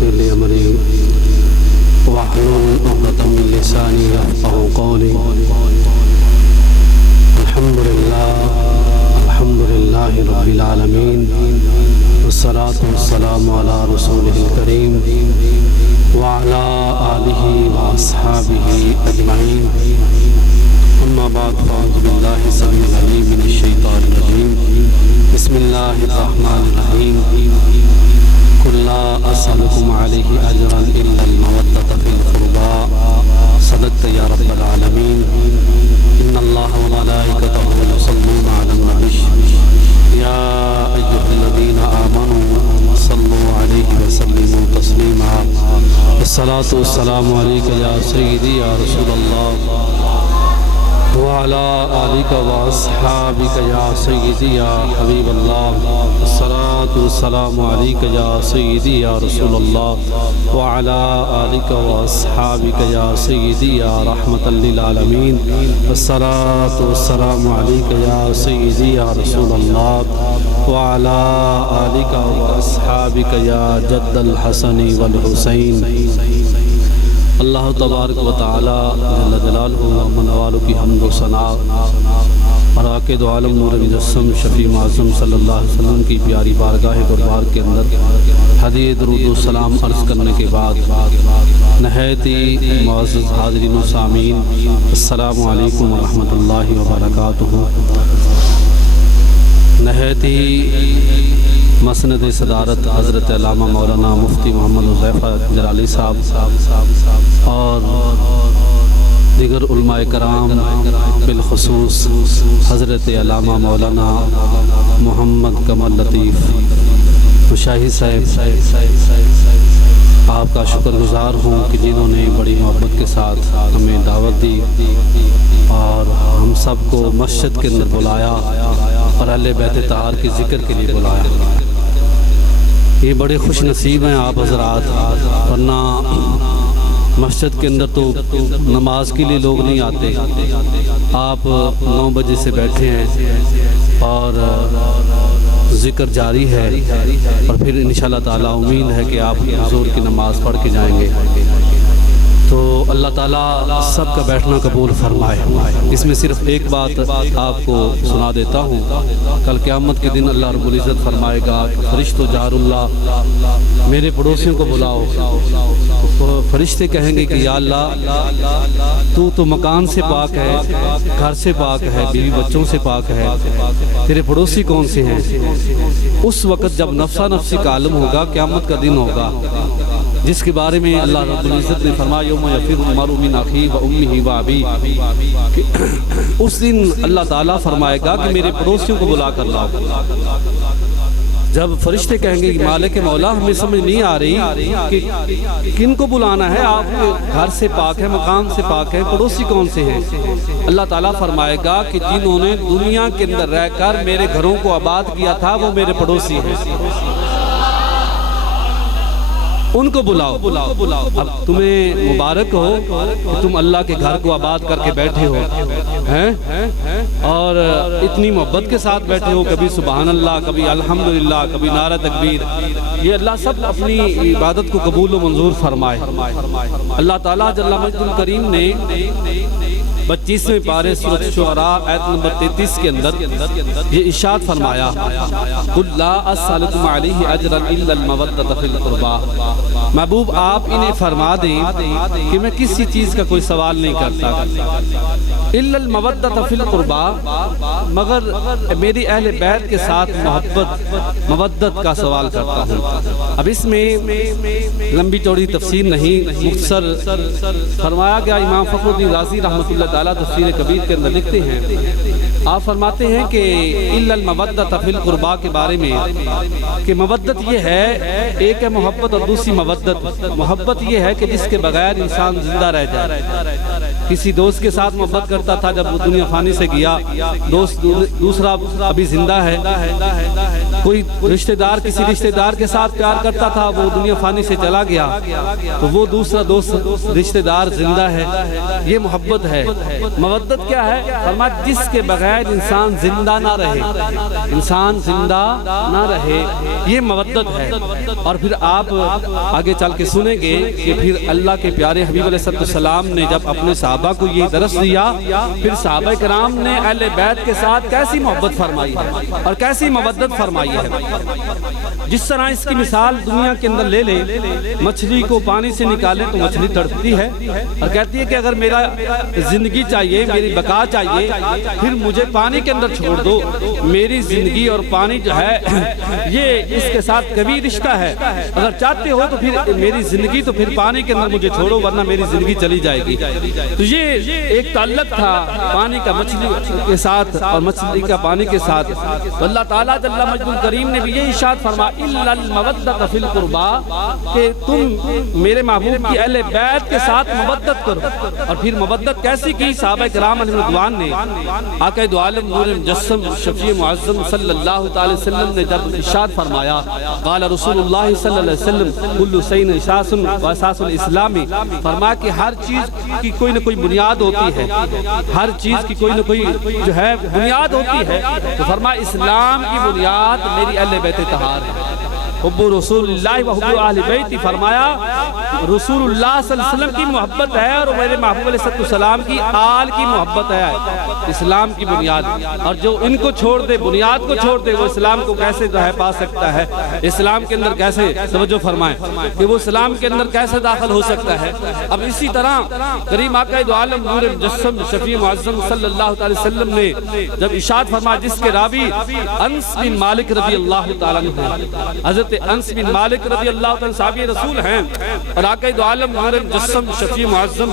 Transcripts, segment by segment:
ويسر لي أمري واحلل عقدة من لساني يفقهوا قولي. الحمد لله رب العالمين، والصلاة والسلام على رسوله الكريم وعلى آله وأصحابه أجمعين. أما بعد، فأعوذ بالله السميع العليم من الشيطان الرجيم. بسم الله الرحمن الرحيم. قل لا أسألكم عليه أجرا إلا المودة في القربى. صدقت يا رب العالمين. إن الله وملائكته يصلون على النبي يا أيها الذين آمنوا صلوا عليه وسلموا تسليما. الصلاة والسلام عليك يا سيدي يا رسول الله وعلى آلك وأصحابك يا سيدي يا حبيب الله. الصلاة والسلام عليك يا سيدي يا رسول الله وعلى آلك وأصحابك يا سيدي يا رحمة للعالمين. الصلاة والسلام عليك يا سيدي يا رسول الله وعلى آلك وأصحابك يا جد الحسن والحسين. اللہ تبارک و تعالی جل جلالہ من والوں کی حمد و ثنا اور عاقد عالم نور مجسم شفیع معظم صلی اللہ علیہ وسلم کی پیاری بارگاہ دربار کے اندر ہدیہ درود و سلام عرض کرنے کے بعد نہایت ہی معزز حاضرین و سامعین، السلام علیکم ورحمۃ اللہ وبرکاتہ. نہایت ہی مسند صدارت حضرت علامہ مولانا مفتی محمد حذیفہ جلالی صاحب اور دیگر علماء کرام، بالخصوص حضرت علامہ مولانا محمد کمال لطیف مشاہی صاحب، آپ کا شکر گزار ہوں کہ جنہوں نے بڑی محبت کے ساتھ ہمیں دعوت دی اور ہم سب کو مسجد کے اندر بلایا اور اہل بیت طاہر کے ذکر کے لیے بلایا. یہ بڑے خوش نصیب ہیں آپ حضرات، ورنہ مسجد کے اندر تو نماز کے لیے لوگ نہیں آتے. آپ 9 بجے سے بیٹھے ہیں اور ذکر جاری ہے اور پھر انشاءاللہ تعالیٰ امید ہے کہ آپ ظہر کی نماز پڑھ کے جائیں گے. تو اللہ تعالیٰ سب کا بیٹھنا قبول فرمائے. اس میں صرف ایک بات آپ کو سنا دیتا ہوں. کل قیامت کے دن اللہ رب العزت فرمائے گا کہ فرشتو جار اللہ میرے پڑوسیوں کو بلاؤ. فرشتے کہیں گے کہ یا اللہ تو مکان سے پاک ہے، گھر سے پاک ہے، بیوی بچوں سے پاک ہے، تیرے پڑوسی کون سے ہیں؟ اس وقت جب نفسا نفسی کا عالم ہوگا، قیامت کا دن ہوگا، جس کے بارے میں اللہ رب العزت نے فرمایا یوم یفر المرء من اخیہ و امہ و ابیہ، اس دن اللہ تعالیٰ فرمائے گا کہ میرے پڑوسیوں کو بلا کر لاؤ. جب فرشتے کہیں گے کہ مالک مولا ہمیں سمجھ نہیں آ رہی کہ کن کو بلانا ہے، آپ گھر سے پاک ہے، مقام سے پاک ہے، پڑوسی کون سے ہیں؟ اللہ تعالیٰ فرمائے گا کہ جنہوں نے دنیا کے اندر رہ کر میرے گھروں کو آباد کیا تھا وہ میرے پڑوسی ہیں، ان کو بلاؤ. اب تمہیں مبارک ہو کہ تم اللہ کے گھر کو آباد کر کے بیٹھے ہو ہیں اور اتنی محبت کے ساتھ بیٹھے ہو. کبھی سبحان اللہ، کبھی الحمدللہ، کبھی نعرہ تکبیر. یہ اللہ سب اپنی عبادت کو قبول و منظور فرمائے. اللہ تعالیٰ جل مجدہ الکریم نے 25ویں پارے سورۃ شعراء آیت نمبر 33 کے اندر یہ ارشاد فرمایا قُلْ لَا أَسْأَلُكُمْ عَلَيْهِ أَجْرًا إِلَّا الْمَوَدَّةَ فِي الْقُرْبَى. محبوب آپ انہیں فرما دیں کہ میں کسی چیز کا کوئی سوال نہیں کرتا إِلَّا الْمَوَدَّةَ فِي الْقُرْبَى، مگر میری اہل بیت کے ساتھ مودت کا سوال کرتا ہوں. اب اس میں لمبی چوڑی تفسیر نہیں، مختصر فرمایا گیا. امام فخر الدین رازی رحمۃ اللہ تعالیٰ تفسیر کبیر کے اندر لکھتے ہیں، آپ فرماتے ہیں کہ الا المودۃ فی القربا کے بارے میں کہ مودت یہ ہے، ایک ہے محبت اور دوسری مودت. محبت یہ ہے کہ جس کے بغیر انسان زندہ رہ جائے. کسی دوست کے ساتھ محبت کرتا تھا، جب وہ دنیا فانی سے گیا، دوست دوسرا ابھی زندہ ہے. کوئی رشتہ دار کسی رشتہ دار کے ساتھ پیار کرتا تھا، وہ دنیا فانی سے چلا گیا، تو وہ دوسرا دوست رشتہ دار زندہ ہے. یہ محبت ہے. مودت کیا ہے؟ فرمایا جس کے بغیر انسان زندہ نہ رہے، انسان زندہ نہ رہے، یہ مودت ہے۔ اور پھر آپ آگے چل کے سنیں گے کہ پھر اللہ کے پیارے حبیب علیہ السلام نے جب اپنے صحابہ کو یہ درس دیا، پھر صحابہ کرام نے اہل بیت کے ساتھ کیسی محبت فرمائی ہے اور کیسی مودت فرمائی ہے۔ جس طرح اس کی مثال دنیا کے اندر لے لیں، مچھلی کو پانی سے نکالیں تو مچھلی تڑپتی ہے اور کہتی ہے کہ اگر میرا زندگی چاہیے، میری بقا چاہیے، پھر مجھے پانی کے اندر چھوڑ دو۔ میری زندگی اور پانی جو ہے یہ اس کے ساتھ کبھی رشتہ ہے، اگر چاہتے ہو تو پھر میری زندگی تو پھر پانی کے اندر مجھے چھوڑو، ورنہ میری زندگی چلی جائے گی۔ تو یہ ایک تعلق تھا پانی کا مچھلی کے ساتھ اور مچھلی کا پانی کے ساتھ۔ تو اللہ تعالیٰ جل مجد الکریم نے بھی یہ ارشاد فرمایا الا المودۃ فی القربى، کہ تم میرے محبوب کی اہل بیت کے ساتھ مودت کرو۔ اور پھر مودت کیسی کی؟ صحابہ کرام علیہ رضوان نے آقا دو عالم نور مجسم شفیع معظم صلی اللہ تعالی وسلم نے جب ارشاد فرمایا، قال رسول اللہ صلی اللہ علیہ وسلم کل شیء اساس و اساس الاسلام، فرمایا کہ ہر چیز کی کوئی نہ کوئی بنیاد ہوتی ہے، ہر چیز کی کوئی نہ کوئی جو ہے بنیاد ہوتی ہے۔ تو فرمایا اسلام کی بنیاد میری اہل بیت طہار ہے، حب رسول اللہ و حب اہل بیت۔ فرمایا رسول اللہ صلی اللہ علیہ وسلم کی محبت ہے اور میرے محبوب علیہ السلام کی آل کی محبت ہے اسلام کی بنیاد۔ اور جو ان کو چھوڑ دے، بنیاد کو چھوڑ دے، وہ اسلام کو کیسے جو ہے پا سکتا ہے؟ اسلام کے اندر کیسے، توجہ فرمائیں کہ وہ اسلام کے اندر کیسے داخل ہو سکتا ہے؟ اب اسی طرح کریم آقا دو عالم نور مجسم شفیع معظم صلی اللہ علیہ وسلم نے جب ارشاد فرمایا، جس کے راوی انس بن مالک رضی اللہ تعالیٰ عنہ، حضرت انس بن مالک رضی اللہ تعالیٰ صحابی رسول ہیں، اور آقا دو عالم نور مجسم شفیع معظم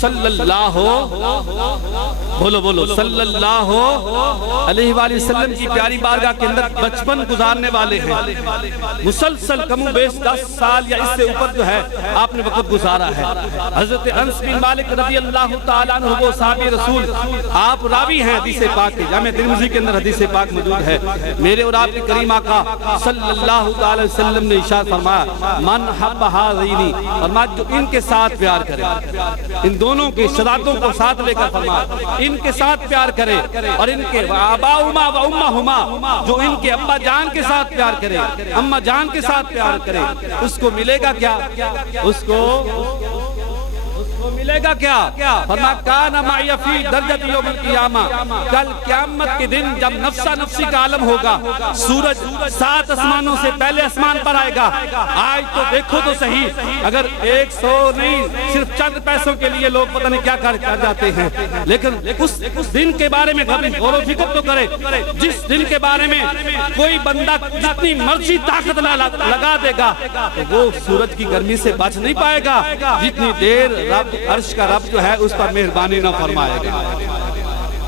صلی اللہ بولو صلی اللہ علیہ وآلہ وسلم کی پیاری بارگاہ کے اندر بچپن گزارنے والے ہیں۔ مسلسل کم و بیش 10 سال یا اس سے اوپر جو ہے آپ نے وقت گزارا ہے۔ حضرت انس بن مالک رضی اللہ تعالیٰ عنہ وہ صحابی رسول، آپ راوی ہیں حدیث پاک کے، جامع ترمذی کے اندر حدیث پاک موجود ہے۔ میرے اور آپ کے کریم آقا صلی اللہ تعالی وسلم نے ارشاد فرمایا من حب ہذین، فرمایا جو ان کے ساتھ پیار کرے، ان دونوں کی شداتوں کو ساتھ لے کر فرمایا ان کے ساتھ پیار کرے، اور ان کے آباؤہما و امہما، جو ان کے ابا جان کے ساتھ پیار کرے، اماں جان کے ساتھ پیار کرے، اس کو ملے گا کیا؟ اس کو ملے گا کیا؟ فرمایا کان معی فی درجۃ یوم القیامہ، کل قیامت کے دن جب نفسا نفسی کا عالم ہوگا، سورج 7 آسمانوں سے پہلے آسمان پر آئے گا۔ آج تو دیکھو تو صحیح، اگر 100 نہیں صرف چند پیسوں کے لیے لوگ پتہ نہیں کیا کر جاتے ہیں، لیکن اس دن کے بارے میں غور و فکر تو کرے، جس دن کے بارے میں کوئی بندہ جتنی مرضی طاقت لگا دے گا تو وہ سورج کی گرمی سے بچ نہیں پائے گا، جتنی دیر رب عرش کا رب جو ہے اس پر مہربانی نہ فرمائے گا۔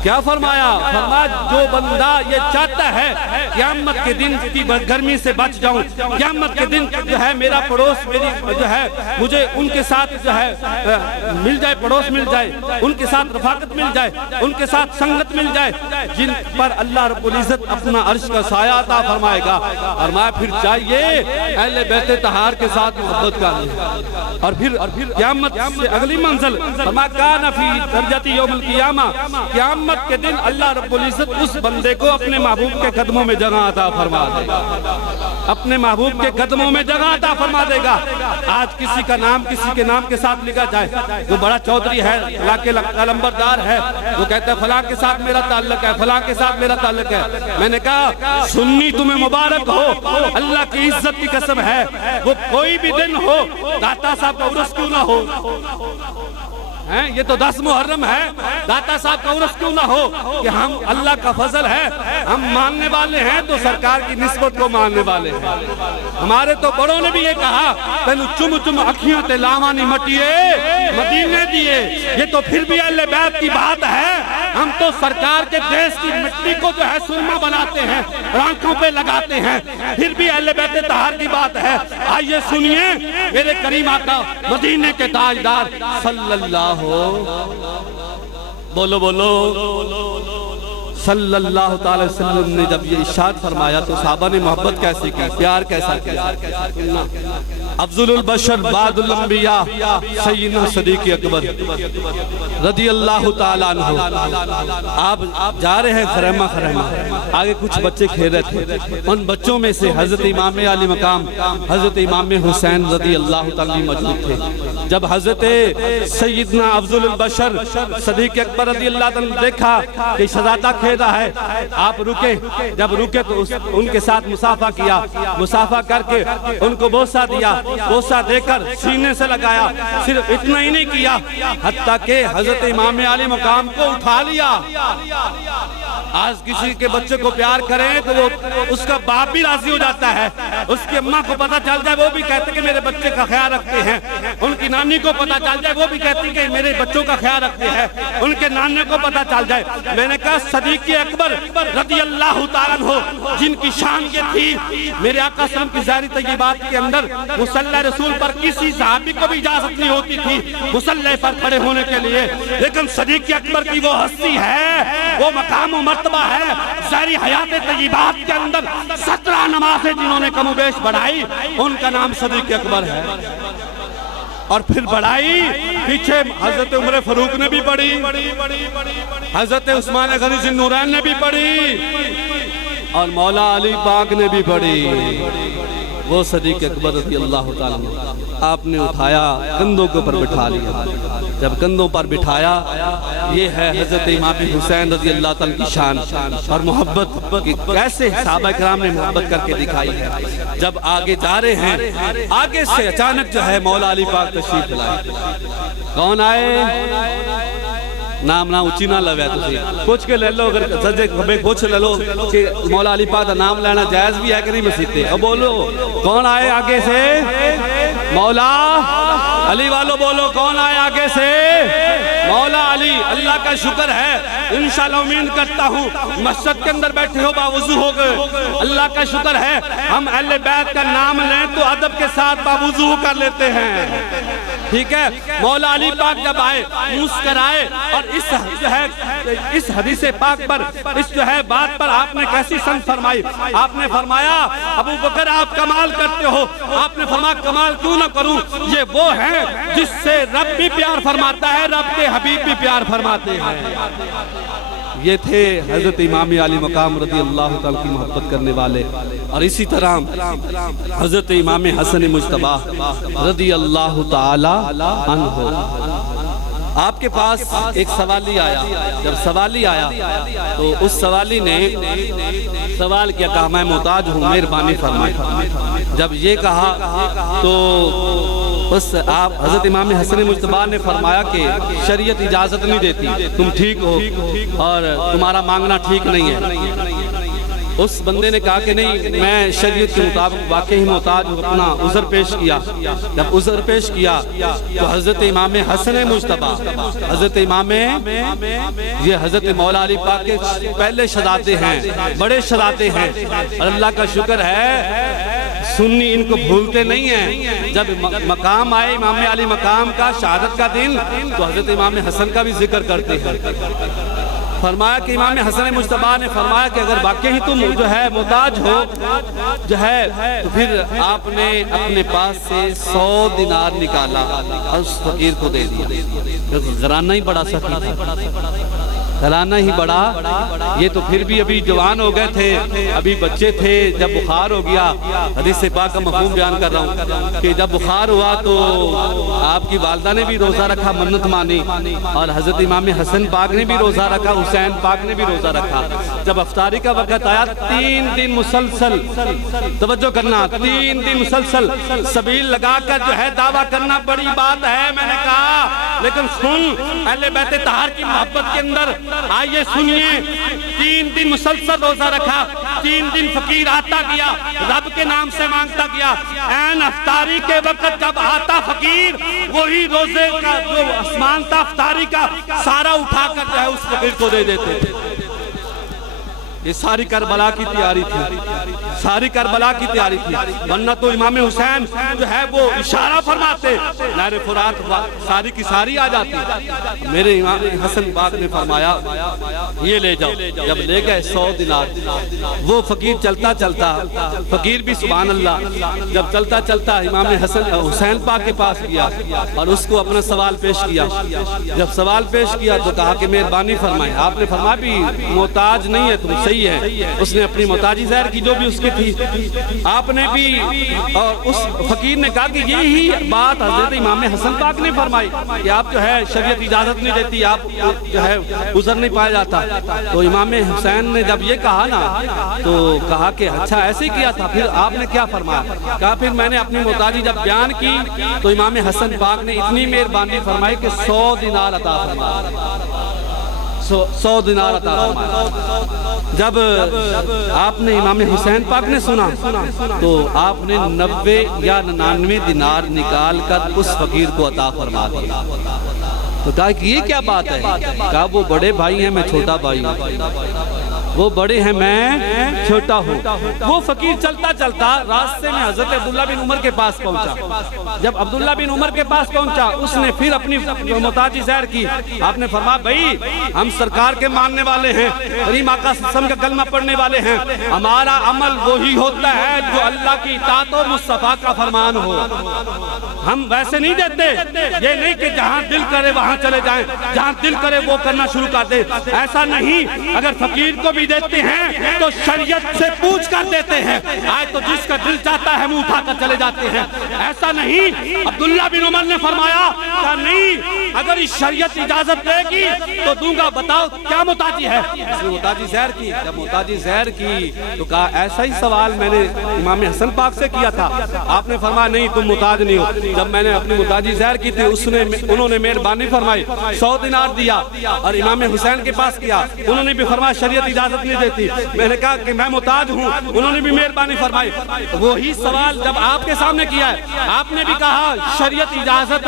کیا فرمایا؟ فرمایا جو بندہ یہ چاہتا ہے قیامت کے دن کی گرمی سے بچ جاؤں، قیامت کے دن جو ہے میرا پڑوس میری جو ہے مجھے ان کے ساتھ جو ہے مل جائے، پڑوس مل جائے، ان کے ساتھ رفاقت مل جائے، ان کے ساتھ سنگت مل جائے، جن پر اللہ رب العزت اپنا عرش کا سایہ عطا فرمائے گا۔ فرمایا پھر چاہیے اہل بیت طہار کے ساتھ محبت کریں۔ اور پھر قیامت سے اگلی منزل، فرمایا کان فی درجۃ یوم القیامہ، قیامت کے دن اللہ رب العزت اس بندے کو اپنے محبوب کے قدموں میں جگہ عطا فرما دے گا، اپنے محبوب کے قدموں میں جگہ عطا فرما دے گا۔ آج کسی کا نام کسی کے نام کے ساتھ لکھا جائے، جو بڑا چودھری ہے، فلاں کے علمبردار ہے، وہ کہتا ہے فلاں کے ساتھ میرا تعلق ہے، فلاں کے ساتھ میرا تعلق ہے۔ میں نے کہا سنی تمہیں مبارک ہو، اللہ کی عزت کی قسم ہے، وہ کوئی بھی دن ہو، داتا صاحب کا عرس کیوں نہ ہو، یہ تو 10 محرم ہے، داتا صاحب کا عرس کیوں نہ ہو، کہ ہم اللہ کا فضل ہے، ہم ماننے والے ہیں تو سرکار کی نسبت کو ماننے والے ہیں۔ ہمارے تو بڑوں نے بھی یہ کہا تینو چم چم اکھیاں تے لاوانی مٹیے مدینے دیے، یہ تو پھر بھی اہل بیت کی بات ہے۔ ہم تو سرکار کے دیس کی مٹی کو جو ہے سرما بناتے ہیں، آنکھوں پہ لگاتے ہیں، پھر بھی اہل بیت طہار کی بات ہے۔ آئیے سنیے میرے کریم آقا مدینے کے تاجدار صلی اللہ بولو صلی اللہ تعالی وسلم نے جب یہ ارشاد فرمایا تو صحابہ نے محبت کیسے کی، پیار کیسا کیا۔ افضل البشر بعد الانبیاء سیدنا صدیق اکبر رضی اللہ تعالیٰ عنہ، آپ جا رہے ہیں خریمہ آگے کچھ بچے کھیل رہے تھے، ان بچوں میں سے حضرت امام علی مقام حضرت امام حسین رضی اللہ تعالیٰ موجود تھے۔ جب حضرت سیدنا افضل البشر صدیق اکبر رضی اللہ تعالیٰ دیکھا کہ شہزادہ کھیل رہا ہے، آپ رکے، جب رکے تو ان کے ساتھ مصافحہ کیا، مصافحہ کر کے ان کو بوسہ دیا، بوسہ دے کر سینے سے لگایا، صرف اتنا ہی نہیں کیا حتیٰ کہ حضرت امام علی مقام کو اٹھا لیا۔ آج کسی کے بچے کو پیار کریں تو وہ اس کا باپ بھی راضی ہو جاتا ہے، اس کی اماں کو پتہ چل جائے وہ بھی کہتے کہ میرے بچے کا خیال رکھتے ہیں، ان کی نانی کو پتہ چل جائے وہ بھی کہتی کہ میرے بچوں کا خیال رکھتے ہیں، ان کے نانے کو پتہ چل جائے۔ میں نے کہا صدیق اکبر رضی اللہ تعالیٰ عنہ جن کی شان یہ تھی، میرے آقا صلی اللہ علیہ وسلم کی ظاہری طیبات کے اندر مصلی رسول پر کسی صحابی کو بھی اجازت نہیں ہوتی تھی مصلی پر کھڑے ہونے کے لیے، لیکن صدیق اکبر کی وہ ہستی ہے، وہ مقام و مرتبہ ہے، ظاہری حیات طیبات کے اندر 17 نمازیں جنہوں نے کم و بیش بڑھائی، ان کا نام صدیق اکبر ہے۔ اور پھر بڑھائی پیچھے حضرت عمر فاروق نے بھی پڑھی، حضرت عثمان غنی ذی النورین نے بھی پڑھی، اور مولا علی پاک نے بھی پڑھی۔ وہ صدیق اکبر رضی اللہ تعالیٰ عنہ آپ نے اٹھایا، کندھوں کے اوپر بٹھا لیا۔ جب کندھوں پر بٹھایا، یہ ہے حضرت امام حسین رضی اللہ تعالیٰ کی شان اور محبت کی کیسے صحابہ کرام نے محبت کر کے دکھائی ہے۔ جب آگے جا رہے ہیں، آگے سے اچانک جو ہے مولا علی پاک تشریف لائے۔ کون آئے؟ نام نہ اچھی نہ لوے تسی پوچھ کے لے لو، اگر سجے کھبے پوچھ لے لو کہ مولا علی پاک دا نام لینا جائز بھی ہے کہ نہیں مسیتے۔ اب بولو کون آئے آگے سے؟ مولا علی والو بولو کون آئے آگے سے؟ مولا علی۔ اللہ کا شکر ہے، انشاءاللہ امید کرتا ہوں مسجد کے اندر بیٹھے ہو باوضو ہو گئے۔ اللہ کا شکر ہے ہم اہل بیت کا نام لیں تو ادب کے ساتھ باوضو کر لیتے ہیں، ٹھیک ہے۔ مولا علی پاک جب آئے مسکرائے، اور اس حدیث پاک پر اس جو ہے بات پر آپ نے کیسی سمجھ فرمائی؟ آپ نے فرمایا ابو بکر آپ کمال کرتے ہو۔ آپ نے فرمایا کمال کیوں نہ کروں، یہ وہ ہیں جس سے رب بھی پیار فرماتا ہے، رب کے حبیب بھی پیار فرماتے ہیں۔ یہ تھے حضرت امام علی مقام رضی اللہ تعالیٰ کی محبت کرنے والے۔ اور اسی طرح حضرت امام حسن مجتبیٰ رضی اللہ تعالیٰ عنہ، آپ کے پاس ایک سوالی آیا۔ جب سوالی آیا تو اس سوالی نے سوال کیا، کہا میں محتاج ہوں، مہربانی فرمائے۔ جب یہ کہا تو آپ حضرت امام حسن مجتبیٰ نے فرمایا کہ شریعت اجازت نہیں دیتی، تم ٹھیک ہو اور تمہارا مانگنا ٹھیک نہیں ہے۔ اس بندے نے کہا کہ نہیں، میں شریعت کے مطابق واقعی محتاج ہوں، اپنا عذر پیش کیا۔ جب عذر پیش کیا تو حضرت امام حسن مجتبیٰ، حضرت امام یہ حضرت مولا علی پاک کے پہلے شہزادے ہیں، بڑے شہزادے ہیں، اور اللہ کا شکر ہے سنی ان کو بھولتے نہیں ہیں۔ جب مقام آئے امام علی مقام کا، شہادت کا دن، تو حضرت امام حسن کا بھی ذکر کرتے ہیں۔ فرمایا کہ امام حسن مجتبیٰ نے فرمایا کہ اگر واقعی تم جو ہے محتاج ہو جو ہے تو پھر آپ نے اپنے پاس سے 100 دینار نکالا اور اس فقیر کو دے دیا۔ گھرانہ ہی بڑا سخی تھا، گھرانہ ہی بڑا، یہ تو پھر بھی ابھی جوان ہو گئے تھے، ابھی بچے تھے۔ جب بخار ہو گیا، حدیث پاک کا مفہوم بیان کر رہا ہوں کہ جب بخار ہوا تو آپ کی والدہ نے بھی روزہ رکھا، منت مانی، اور حضرت امام حسن پاک نے بھی روزہ رکھا، حسین پاک نے بھی روزہ رکھا۔ جب افطاری کا وقت آیا، 3 دن مسلسل، توجہ کرنا، 3 دن مسلسل سبیل لگا کر جو ہے دعویٰ کرنا بڑی بات ہے، میں نے کہا، لیکن سن اہل بیت طاہر کی محبت کے اندر آئیے سنیے۔ 3 دن مسلسل روزہ رکھا، 3 دن فقیر آتا گیا، رب کے نام سے مانگتا گیا۔ این افطاری کے وقت جب آتا فقیر، وہی روزے کا جو آسمان تھا افطاری کا سارا اٹھا کر جو ہے اس فقیر کو دے دیتے۔ یہ ساری کربلا کی تیاری تھی، ساری کربلا کی تیاری تھی، ورنہ تو امام حسین جو ہے وہ اشارہ فرماتے نہر فرات ساری کی ساری آ جاتی۔ میرے امام حسن پاک نے فرمایا یہ لے جاؤ، جب لے گئے 100 دینار، وہ فقیر چلتا چلتا، فقیر بھی سبحان اللہ، جب چلتا چلتا امام حسین پاک کے پاس گیا اور اس کو اپنا سوال پیش کیا۔ جب سوال پیش کیا تو کہا کہ مہربانی فرمائیں۔ آپ نے فرمایا بھی محتاج نہیں ہے تم، صحیح ہے۔ اس نے اپنی محتاجی ظاہر کی جو بھی اس کی تھی، آپ نے بھی، اور اس فقیر نے کہا کہ یہی بات حضرت امام حسن پاک نے فرمائی کہ آپ جو ہے شریعت اجازت نہیں دیتی، آپ جو ہے گزر نہیں پایا جاتا۔ تو امام حسین نے جب یہ کہا نا تو کہا کہ اچھا ایسے کیا تھا، پھر آپ نے کیا فرمایا؟ کہا پھر میں نے اپنی محتاجی جب بیان کی تو امام حسن پاک نے اتنی مہربانی فرمائی کہ 100 دینار عطا فرمایا، 100 دینار عطا فرمایا۔ جب آپ نے امام حسین پاک نے سنا تو آپ نے 90 یا 99 دینار نکال کر اس فقیر کو عطا فرما دیا۔ تو کہا کہ یہ کیا بات ہے؟ کہا وہ بڑے بھائی ہیں، میں چھوٹا بھائی ہوں، وہ بڑے ہیں میں چھوٹا ہوں۔ وہ فقیر چلتا چلتا راستے میں حضرت عبداللہ بن عمر کے پاس پہنچا۔ جب عبداللہ بن عمر کے پاس پہنچا اس نے پھر اپنی محتاجی ظاہر کی۔ آپ نے فرمایا بھائی ہم سرکار کے ماننے والے ہیں، کریم آقا صلی اللہ علیہ وسلم کا کلمہ پڑھنے والے ہیں، ہمارا عمل وہی ہوتا ہے جو اللہ کی اطاعت و مصطفیٰ کا فرمان ہو، ہم ویسے نہیں دیتے، یہ نہیں کہ جہاں دل کرے وہاں چلے جائیں، جہاں دل کرے وہ کرنا شروع کر دیں، ایسا نہیں۔ اگر فقیر کو بھی دیتے ہیں تو شریعت سے پوچھ کر دیتے ہیں، آج تو جس کا دل چاہتا ہے منہ اٹھا کر چلے جاتے ہیں، ایسا نہیں۔ عبداللہ بن عمر نے فرمایا کہ نہیں، اگر اس شریعت اجازت دے گی تو دوں گا، بتاؤ کیا محتاجی ہے؟ اس نے محتاجی ظاہر کی۔ جب محتاجی ظاہر کی تو کہا ایسا ہی سوال میں نے امام حسن پاک سے کیا تھا، آپ نے فرمایا نہیں تم محتاج نہیں ہو۔ جب میں نے اپنی محتاجی ظاہر کی تھی انہوں نے مہربانی فرمائی، 100 دینار دیا اور امام حسین کے پاس کیا، انہوں نے بھی فرمایا شریعت اجازت نہیں دیتی۔ میں نے کہا کہ میں محتاج ہوں، انہوں نے بھی مہربانی فرمائی۔ وہی سوال جب آپ کے سامنے کیا ہے، آپ نے بھی کہا شریعت اجازت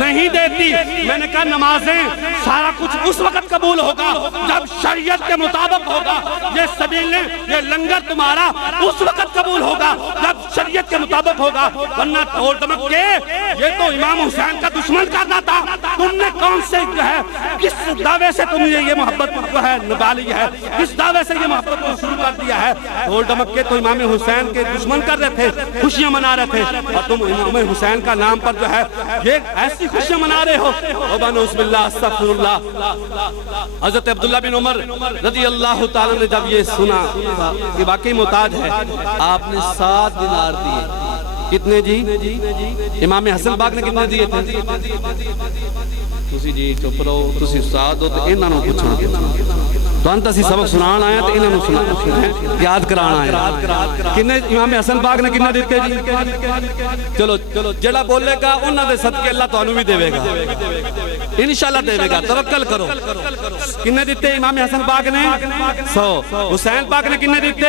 نہیں دیتی۔ میں نے کہا نمازیں سارا کچھ اس وقت قبول ہوگا جب شریعت کے مطابق ہوگا، یہ سبیلیں یہ لنگر تمہارا اس وقت قبول ہوگا جب شریعت کے مطابق ہوگا، ورنہ توڑ دمک کے یہ تو امام حسین کا دشمن کرنا تھا، تم نے کون سے جو ہے کس دعوے سے تم نے یہ محبت جو ہے نبھا لی ہے، کس دعوے سے یہ محبت کو شروع کر دیا ہے؟ توڑ دمک کے تو امام حسین کے دشمن کر رہے تھے، خوشیاں منا رہے تھے، اور تم امام حسین کا نام پر جو ہے یہ ایسی خوشیاں منا رہے ہو۔ بسم اللہ استغفر اللہ۔ حضرت عبداللہ بن عمر رضی اللہ تعالیٰ نے جب یہ سنا کہ واقعی محتاج ہے، آپ نے 7 دینار دیے۔ کتنے جی؟ امام حسن پاک نے کتنے دیے تھے؟ تسی جی چپ رہو، تسی استاد ہو تو انہاں نوں پوچھنا، تو انت اسی سبق سنان آیا تو انہاں نوں سنا یاد کران آیا۔ کنے امام حسن پاک نے کتنے دیتے جی؟ چلو جڑا بولے گا انہاں دے صدقے اللہ تانوں بھی دے گا، انشاءاللہ دے گا، توکل کرو۔ کنے دیتے امام حسن پاک نے؟ 100۔ حسین پاک نے کنے دیتے؟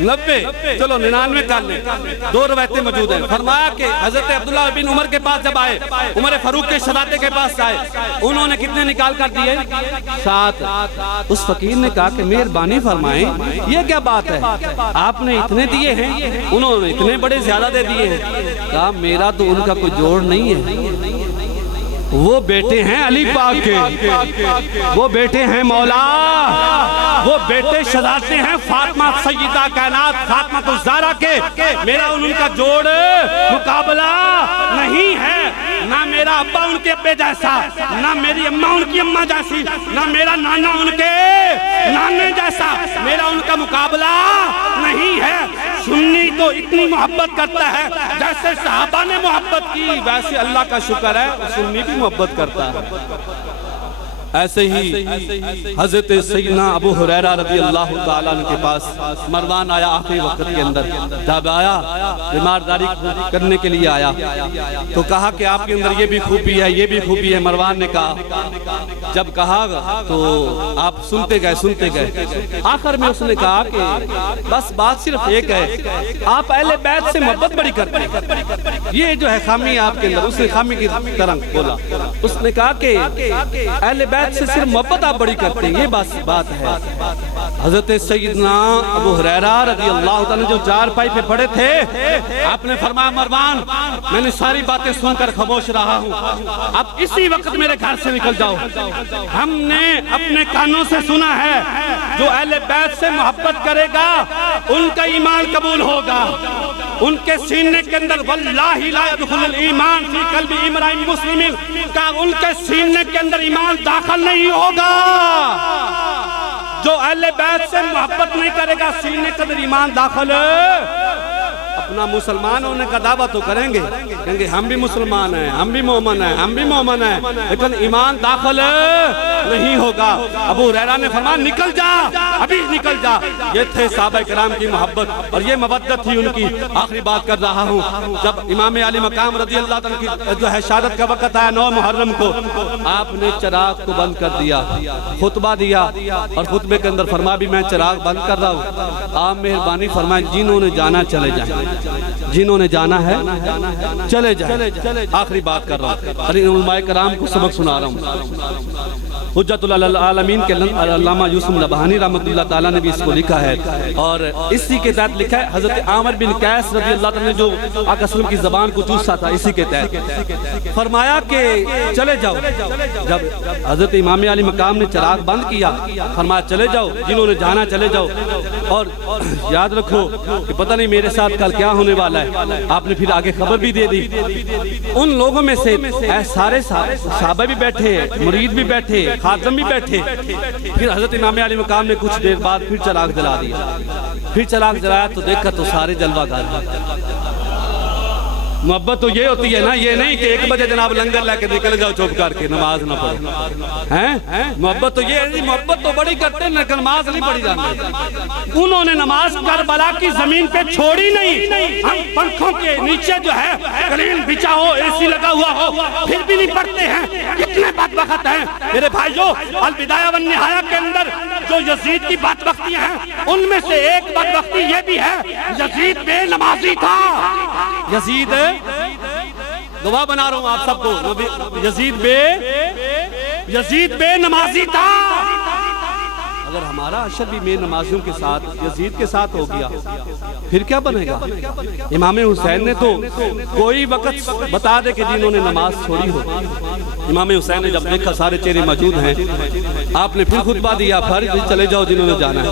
90۔ چلو 99 کر لیں۔ 2 روایتیں موجود ہیں۔ فرمایا کہ حضرت عبداللہ بن عمر کے پاس جب آئے، عمر فاروق کے شہزادے کے پاس آئے، انہوں نے کتنے نکال کر دیے؟ 7۔ اس فقیر نے کہا کہ مہربانی فرمائیں یہ کیا بات ہے، آپ نے اتنے دیے ہیں، انہوں نے اتنے بڑے زیادہ دے دیے ہیں۔ کہا میرا تو ان کا کوئی جوڑ نہیں ہے، وہ بیٹے ہیں علی پاک کے، وہ بیٹے ہیں مولا، وہ بیٹے شہزادے ہیں فاطمہ سیدہ کائنات فاطمہ الزہرا کے، میرا ان کا جوڑ مقابلہ نہیں ہے۔ نہ میرا ابا ان کے ابے جیسا، نہ میری اماں ان کی اماں جیسی، نہ میرا نانا ان کے نانے جیسا، میرا ان کا مقابلہ نہیں ہے۔ سنی تو اتنی محبت کرتا ہے جیسے صحابہ نے محبت کی، ویسے اللہ کا شکر ہے سنی بھی محبت کرتا ہے۔ ایسے ہی حضرت سیدنا ابو ہریرہ رضی اللہ تعالیٰ عنہ کے پاس مروان آیا آخری وقت کے اندر، جب آیا بیمارداری کرنے کے لیے آیا تو کہا کہ آپ کے اندر یہ بھی خوبی ہے، یہ بھی خوبی ہے۔ مروان نے کہا، جب کہا تو آپ سنتے گئے، آخر میں اس نے کہا کہ بس بات صرف ایک ہے، آپ اہل بیت سے محبت بڑی کرتے ہیں، یہ جو ہے خامی آپ کے اندر، اس نے خامی کی طرح بولا۔ اس نے کہا کہ اہل بیت بیت سے صرف محبت آپ بڑی کرتے ہیں، یہ بات ہے۔ حضرت سیدنا ابو ہریرہ رضی اللہ تعالیٰ جو چارپائی پہ پڑے تھے، آپ نے فرمایا مروان میں نے ساری باتیں سن کر خاموش رہا ہوں، اب اسی وقت میرے گھر سے نکل جاؤ۔ ہم نے اپنے کانوں سے سنا ہے جو اہل بیت سے محبت کرے گا ان کا ایمان قبول ہوگا، ان کے سینے کے اندر واللہ لا يدخل الایمان فی قلب امرئ مسلم کا ان کے سینے کے اندر ایمان داخل نہیں ہوگا۔ جو اہل بیت سے محبت نہیں کرے گا سینے کے اندر ایمان داخل اپنا مسلمان ہونے کا دعویٰ تو کریں گے، کہیں گے ہم بھی مسلمان ہیں، ہم بھی مومن ہیں، ہم بھی مومن ہیں، لیکن ایمان داخل نہیں ہوگا۔ ابو ہریرہ نے فرمایا نکل جا، ابھی نکل جا۔ یہ تھے صحابہ کرام کی محبت اور یہ مودت تھی ان کی۔ آخری بات کر رہا ہوں، جب امام علی مقام رضی اللہ عنہ کی جو ہے شہادت کا وقت آیا 9 محرم کو، آپ نے چراغ کو بند کر دیا، خطبہ دیا اور خطبے کے اندر فرمایا بھی میں چراغ بند کر رہا ہوں، آپ مہربانی فرمائیں جنہوں نے جانا چلے جائیں، جنہوں نے جانا ہے چلے جائیں۔ آخری بات کر رہا ہوں اور علماء کرام کو سبق سنا رہا ہوں۔ حجت العالمین کے علامہ یوسف نبہانی رحمۃ اللہ تعالیٰ نے بھی اس کو لکھا ہے اور اسی کے تحت لکھا ہے حضرت عامر بن قیس رضی اللہ تعالیٰ نے جو آقا صلی اللہ علیہ وسلم کی زبان کو چوسا تھا، اسی کے تحت فرمایا کہ چلے جاؤ۔ جب حضرت امام علی مقام نے چراغ بند کیا فرمایا چلے جاؤ، جنہوں نے جانا چلے جاؤ، اور یاد رکھو کہ پتہ نہیں میرے ساتھ کل کیا ہونے والا ہے۔ آپ نے پھر آگے خبر بھی دے دی۔ ان لوگوں میں سے سارے صحابہ بھی بیٹھے، مرید بھی بیٹھے، خادم بھی بیٹھے۔ پھر حضرت امام علی مقام نے کچھ دیر بعد پھر چراغ جلا دیا، پھر چراغ جلایا تو دیکھا تو سارے جلوہ گار۔ محبت تو یہ ہوتی ہے نا، یہ نہیں کہ 1 بجے جناب لنگر لے کے نکل جاؤ چپ کر کے نماز نہ پڑھو ہیں۔ محبت تو یہ ہے، محبت تو بڑی کرتے ہیں لیکن نماز نہیں پڑھی جاتی۔ انہوں نے نماز کربلا کی زمین پہ چھوڑی نہیں۔ ہم پنکھوں کے نیچے جو ہے قلیل بچا ہو، اے سی لگا ہوا ہو، پھر بھی نہیں پڑھتے ہیں۔ کتنے بدبخت ہیں میرے بھائیو۔ البدایہ والنہایہ کے اندر جو یزید کی بدبختیاں ہیں ان میں سے ایک بدبختی یہ بھی ہے یزید بے نمازی تھا۔ یزید گواہ بنا رہا ہوں آپ سب کو، یزید بے نمازی تھا۔ اگر ہمارا عشر بھی بے نمازیوں کے ساتھ یزید کے ساتھ ہو گیا پھر کیا بنے گا؟ امام حسین نے تو کوئی وقت بتا دے کہ جنہوں نے نماز چھوڑی ہو۔ امام حسین نے جب دیکھا سارے چہرے موجود ہیں، آپ نے پھر خطبہ دیا فرض چلے جاؤ جنہوں نے جانا ہے۔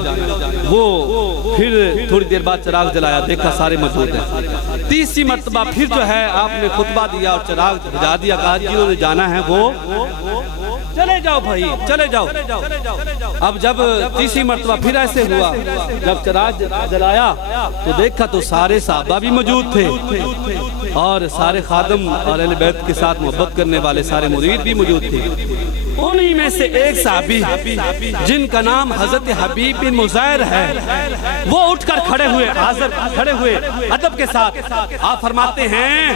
وہ پھر تھوڑی دیر بعد چراغ جلایا، دیکھا سارے موجود ہیں۔ تیسری مرتبہ پھر جو ہے آپ نے خطبہ دیا اور چراغ بجھا دیا، کہا جنہوں نے جانا ہے وہ چلے جاؤ بھائی، چلے جاؤ۔ اب جب تیسری مرتبہ پھر ایسے ہوا، جب چراغ جلایا تو دیکھا تو سارے صحابہ بھی موجود تھے اور سارے خادم اور اہل بیت کے ساتھ محبت کرنے والے سارے مرید بھی موجود تھے۔ انہی میں سے ایک صحابی جن کا نام حضرت حبیب بن مزیر ہے، وہ اٹھ کر کھڑے ہوئے ادب کے ساتھ۔ آپ فرماتے ہیں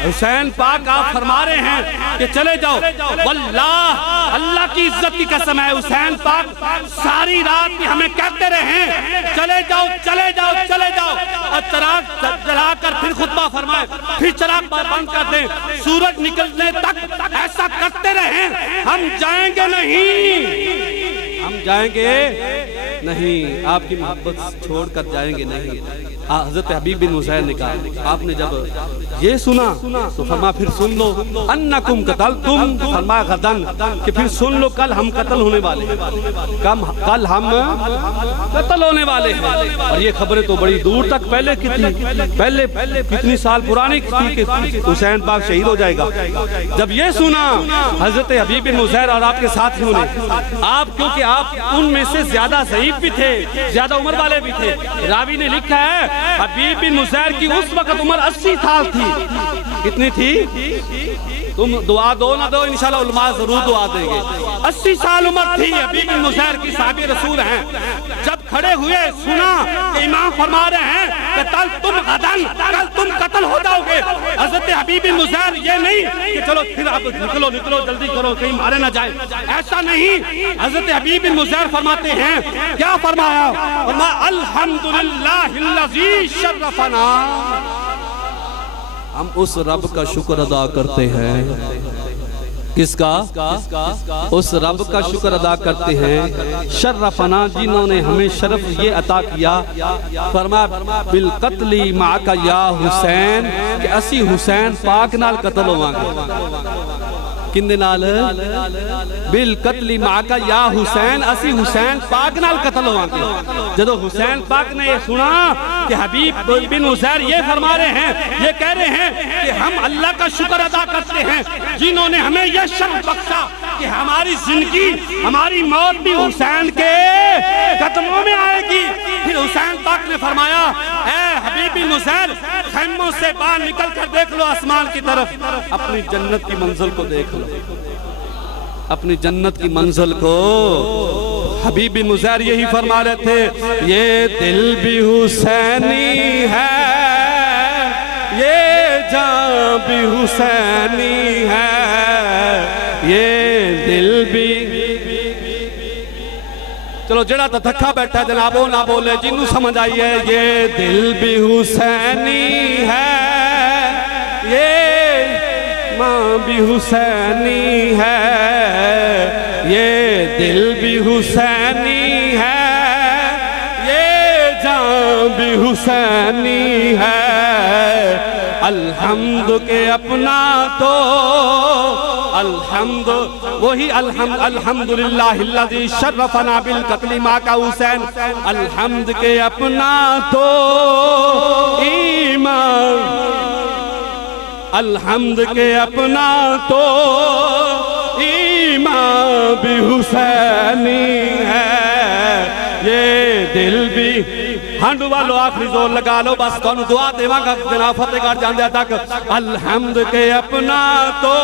حسین پاک آپ فرما رہے ہیں کہ چلے جاؤ، واللہ اللہ کی عزت کی قسم ہے حسین پاک ساری رات ہمیں کہتے رہے چلے جاؤ چلے جاؤ چلے جاؤ، اور چراغ جلا کر پھر خطبہ فرمائے، پھر چراغ بند کر دیں، سورج نکلنے تک ایسا کرتے رہے، ہم جائیں گے نہیں، ہم جائیں گے نہیں، آپ کی محبت چھوڑ کر جائیں گے نہیں۔ حضرت حبیب بن مزیر نے کہا، آپ نے جب یہ سنا تو فرمایا پھر سن لو انکم قتلتم، فرمایا غدن کہ پھر سن لو کل ہم قتل ہونے والے ہیں، کل ہم قتل ہونے والے ہیں۔ اور یہ خبریں تو بڑی دور تک پہلے کی تھی، پہلے کتنی سال پرانی تھی کہ حسین پاک شہید ہو جائے گا۔ جب یہ سنا حضرت حبیب بن مزیر اور آپ کے ساتھیوں نے، آپ کیونکہ آپ ان میں سے زیادہ ضعیف بھی تھے، زیادہ عمر والے بھی تھے، راوی نے لکھا ہے حبیب بن مزیر کی اس وقت عمر 80 سال تھی۔ کتنی تھی؟ تم دعا دو نہ دو انشاءاللہ علماء ضرور دعا دیں گے۔ 80 سال عمر تھی، حبیب بن مزیر کی صحابی رسول ہیں۔ جب کھڑے ہوئے سنا کہ امام فرما رہے ہیں کہ کل تم غدن، کل تم قتل ہو جاؤ گے، حضرت حبیب بن مزیر یہ نہیں کہ چلو پھر آپ نکلو جلدی کرو کہیں مارے نہ جائے، ایسا نہیں۔ حضرت حبیب بن مزیر فرماتے ہیں کیا فرمایا؟ فرمایا الحمدللہ الذی شرفنا، ہم اس رب کا شکر ادا کرتے ہیں کس کا؟ اس رب کا شکر ادا کرتے ہیں شرفنا جنہوں نے ہمیں شرف یہ عطا کیا، فرمایا بالقتل معک یا حسین کہ اسی حسین پاک نال قتل ہوواں گے۔ کن دے نال؟ بالقتل معک یا حسین اسی حسین پاک نال قتل ہوواں گے۔ جدو حسین پاک نے یہ سنا کہ حبیب بن عزیر یہ فرما رہے ہیں، یہ کہہ رہے ہیں کہ ہم اللہ کا شکر ادا کرتے ہیں جنہوں نے ہمیں یہ شرف بخشا کہ ہماری زندگی ہماری موت بھی حسین کے قدموں میں آئے گی۔ پھر حسین پاک نے فرمایا اے حبیب بن عزیر خیموں سے باہر نکل کر دیکھ لو آسمان کی طرف، اپنی جنت کی منزل کو دیکھ لو، اپنی جنت کی منزل کو۔ حبیب بن عزیر یہی فرما رہے تھے یہ دل بھی حسینی ہے، یہ جان بھی حسینی ہے، یہ دل بھی۔ چلو جڑا تا تھکا بیٹھا جناب وہ نہ بولے، جنہوں سمجھ آئی ہے یہ دل بھی حسینی ہے، یہ ماں بھی حسینی ہے، یہ دل بھی حسینی ہے، یہ جان بھی حسینی ہے۔ الحمد کے اپنا تو الحمد وہی الحمدللہ الذی شرفنا بالقتل معک حسین، الحمد کے اپنا تو ایمان، الحمد کے اپنا تو ایمان بھی حسینی ہے، یہ دل بھی۔ ہانڈو والو آخری زور لگا لو بس کونو دعا دیواں گا جناب فتح گھر جاندے تک۔ الحمد کے اپنا تو